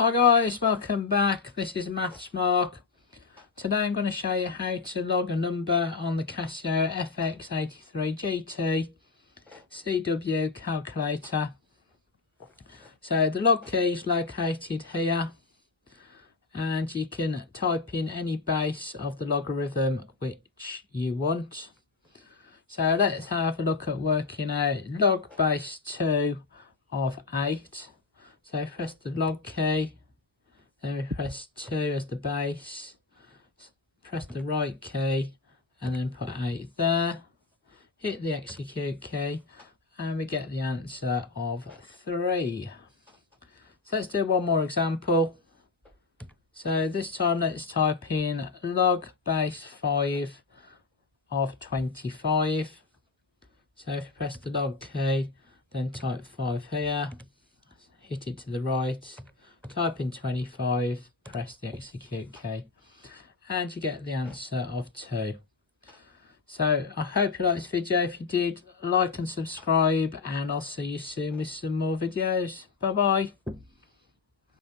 Hi guys, welcome back. This is Maths Mark. Today I'm going to show you how to log a number on the Casio fx-83GT CW calculator. So the log key is located here, and you can type in any base of the logarithm which you want. So let's have a look at working out log base 2 of 8. So press the log key, then we press 2 as the base, press the right key and then put 8 there, hit the execute key and we get the answer of 3. So let's do one more example. So this time let's type in log base 5 of 25. So if you press the log key, then type 5 here, hit it to the right, type in 25, press the execute key, and you get the answer of 2. So I hope you liked this video. If you did, like and subscribe, and I'll see you soon with some more videos. Bye bye.